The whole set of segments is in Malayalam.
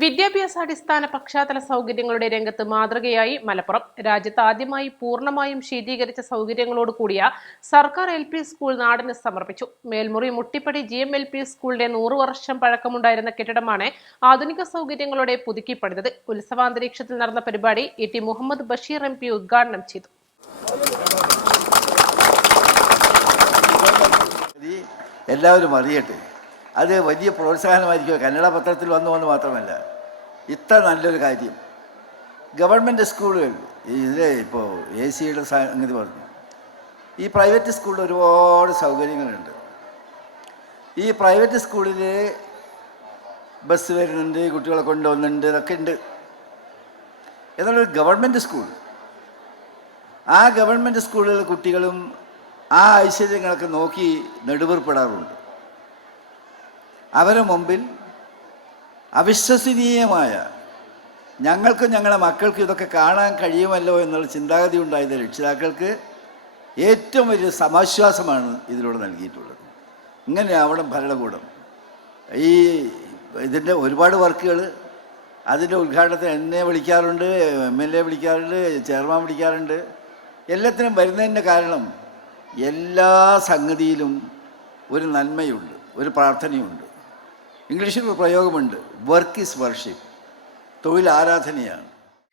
വിദ്യാഭ്യാസ അടിസ്ഥാന പശ്ചാത്തല സൗകര്യങ്ങളുടെ രംഗത്ത് മാതൃകയായി മലപ്പുറം. രാജ്യത്ത് ആദ്യമായി പൂർണമായും ശീതീകരിച്ച സൗകര്യങ്ങളോട് കൂടിയ സർക്കാർ എൽ പി സ്കൂൾ നാടിന് സമർപ്പിച്ചു. Melmuri Muttippadi G M L P സ്കൂളിന്റെ നൂറ് വർഷം പഴക്കമുണ്ടായിരുന്ന കെട്ടിടമാണ് ആധുനിക സൗകര്യങ്ങളോടെ പുതുക്കി പണിതത് ഉത്സവാന്തരീക്ഷത്തിൽ നടന്ന പരിപാടി E T Muhammad Basheer M P ഉദ്ഘാടനം ചെയ്തു. എല്ലാവരും അറിയട്ടെ അത് വലിയ പ്രോത്സാഹനമായിരിക്കും. കന്നഡ പത്രത്തിൽ വന്നു വന്ന് മാത്രമല്ല. ഇത്ര നല്ലൊരു കാര്യം. ഗവൺമെന്റ് സ്കൂളുകൾ ഇതിലെ ഇപ്പോൾ എ സിയുടെ സംഗതി പറഞ്ഞു. ഈ പ്രൈവറ്റ് സ്കൂളിൽ ഒരുപാട് സൗകര്യങ്ങളുണ്ട്. ഈ പ്രൈവറ്റ് സ്കൂളിൽ ബസ് വരുന്നുണ്ട് കുട്ടികളെ കൊണ്ടുവന്നുണ്ട് ഇതൊക്കെ ഉണ്ട്. എന്നാലൊരു ഗവൺമെന്റ് സ്കൂൾ. ആ ഗവൺമെന്റ് സ്കൂളിലെ കുട്ടികളും ആ ഐശ്വര്യങ്ങളൊക്കെ നോക്കി നെടുവേർപ്പെടാറുണ്ട്. അവരെ മുമ്പിൽ അവിശ്വസനീയമായ ഞങ്ങൾക്കും ഞങ്ങളുടെ മക്കൾക്കും ഇതൊക്കെ കാണാൻ കഴിയുമല്ലോ എന്നുള്ള ചിന്താഗതി ഉണ്ടായത് രക്ഷിതാക്കൾക്ക് ഏറ്റവും വലിയ സമാശ്വാസമാണ് ഇതിലൂടെ നൽകിയിട്ടുള്ളത്. ഇങ്ങനെയാവണം ഭരണകൂടം. ഈ ഇതിന്റെ ഒരുപാട് വർക്കുകൾ അതിന്റെ ഉദ്ഘാടനത്തിന് എന്നെ വിളിക്കാറുണ്ട് എം എൽ എ വിളിക്കാറുണ്ട് ചെയർമാൻ വിളിക്കാറുണ്ട്. എല്ലാത്തിനും വരുന്നതിന്റെ കാരണം എല്ലാ സംഗതിയിലും ഒരു നന്മയുണ്ട് ഒരു പ്രാർത്ഥനയുണ്ട്. ഇംഗ്ലീഷിൽ ഒരു പ്രയോഗമുണ്ട്. വർക്ക് ഈസ് വർഷിപ്പ് തൊഴിൽ ആരാധനയാണ്.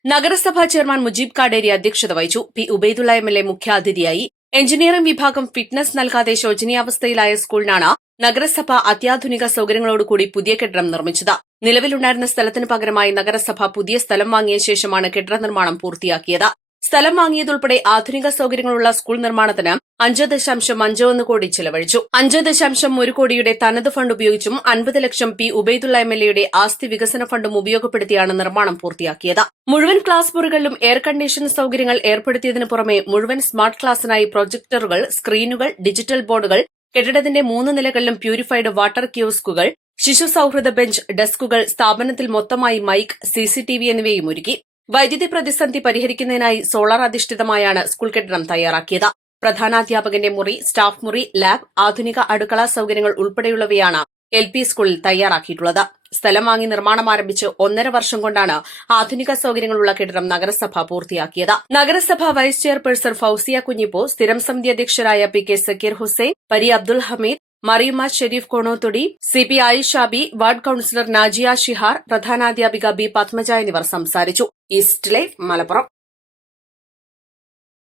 നഗരസഭാ ചെയർമാൻ മുജീബ് കാടേരി അധ്യക്ഷത വഹിച്ചു. P Ubaidulla M L A മുഖ്യാതിഥിയായി. എഞ്ചിനീയറിംഗ് വിഭാഗം ഫിറ്റ്നസ് നൽകാതെ ശോചനീയാവസ്ഥയിലായ സ്കൂളിനാണ് നഗരസഭ അത്യാധുനിക സൌകര്യങ്ങളോടുകൂടി പുതിയ കെട്ടിടം നിർമ്മിച്ചത്. നിലവിലുണ്ടായിരുന്ന സ്ഥലത്തിന് പകരമായി നഗരസഭ പുതിയ സ്ഥലം വാങ്ങിയ ശേഷമാണ് കെട്ടിട നിർമ്മാണം പൂർത്തിയാക്കിയത്. സ്ഥലം വാങ്ങിയതുൾപ്പെടെ ആധുനിക സൌകര്യങ്ങളുള്ള സ്കൂൾ നിർമ്മാണത്തിന് അഞ്ച് ദശാംശം അഞ്ച് ഒന്ന് കോടി ചെലവഴിച്ചു. അഞ്ച് ദശാംശം ഒരു കോടിയുടെ തനത് ഫണ്ട് ഉപയോഗിച്ചും അൻപത് ലക്ഷം പി ഉബൈദുള്ള എം എൽ എയുടെ ആസ്തി വികസന ഫണ്ടും ഉപയോഗപ്പെടുത്തിയാണ് നിർമ്മാണം പൂർത്തിയാക്കിയത്. മുഴുവൻ ക്ലാസ് മുറികളിലും എയർ കണ്ടീഷൻ സൌകര്യങ്ങൾ ഏർപ്പെടുത്തിയതിനു പുറമെ മുഴുവൻ സ്മാർട്ട് ക്ലാസ്സിനായി പ്രൊജക്ടറുകൾ സ്ക്രീനുകൾ ഡിജിറ്റൽ ബോർഡുകൾ കെട്ടിടത്തിന്റെ മൂന്ന് നിലകളിലും പ്യൂരിഫൈഡ് വാട്ടർ ക്യൂസ്കുകൾ ശിശു സൌഹൃദ ബെഞ്ച് ഡെസ്കുകൾ സ്ഥാപനത്തിൽ മൊത്തമായി മൈക്ക് സിസിടിവി എന്നിവയും ഒരുക്കി. വൈദ്യുതി പ്രതിസന്ധി പരിഹരിക്കുന്നതിനായി സോളാർ അധിഷ്ഠിതമായാണ് സ്കൂൾ കെട്ടിടം തയ്യാറാക്കിയത്. പ്രധാനാധ്യാപകന്റെ മുറി സ്റ്റാഫ് മുറി ലാബ് ആധുനിക അടുക്കള സൌകര്യങ്ങൾ ഉൾപ്പെടെയുള്ളവയാണ് എൽ പി സ്കൂളിൽ തയ്യാറാക്കിയിട്ടുള്ളത്. സ്ഥലം വാങ്ങി നിർമ്മാണം ആരംഭിച്ച് ഒന്നര വർഷം കൊണ്ടാണ് ആധുനിക സൌകര്യങ്ങളുള്ള കെട്ടിടം നഗരസഭ പൂർത്തിയാക്കിയത്. നഗരസഭ വൈസ് ചെയർപേഴ്സൺ ഫൌസിയ കുഞ്ഞിപ്പോ സ്ഥിരം സമിതി അധ്യക്ഷരായ P K Zakir Hussain Pari Abdul Hameed Mariyuma Sherif Konothodi C P Ayishabi ward councillor Najiya Shihar പ്രധാനാധ്യാപിക B Padmaja എന്നിവർ സംസാരിച്ചു. East Life Malappuram.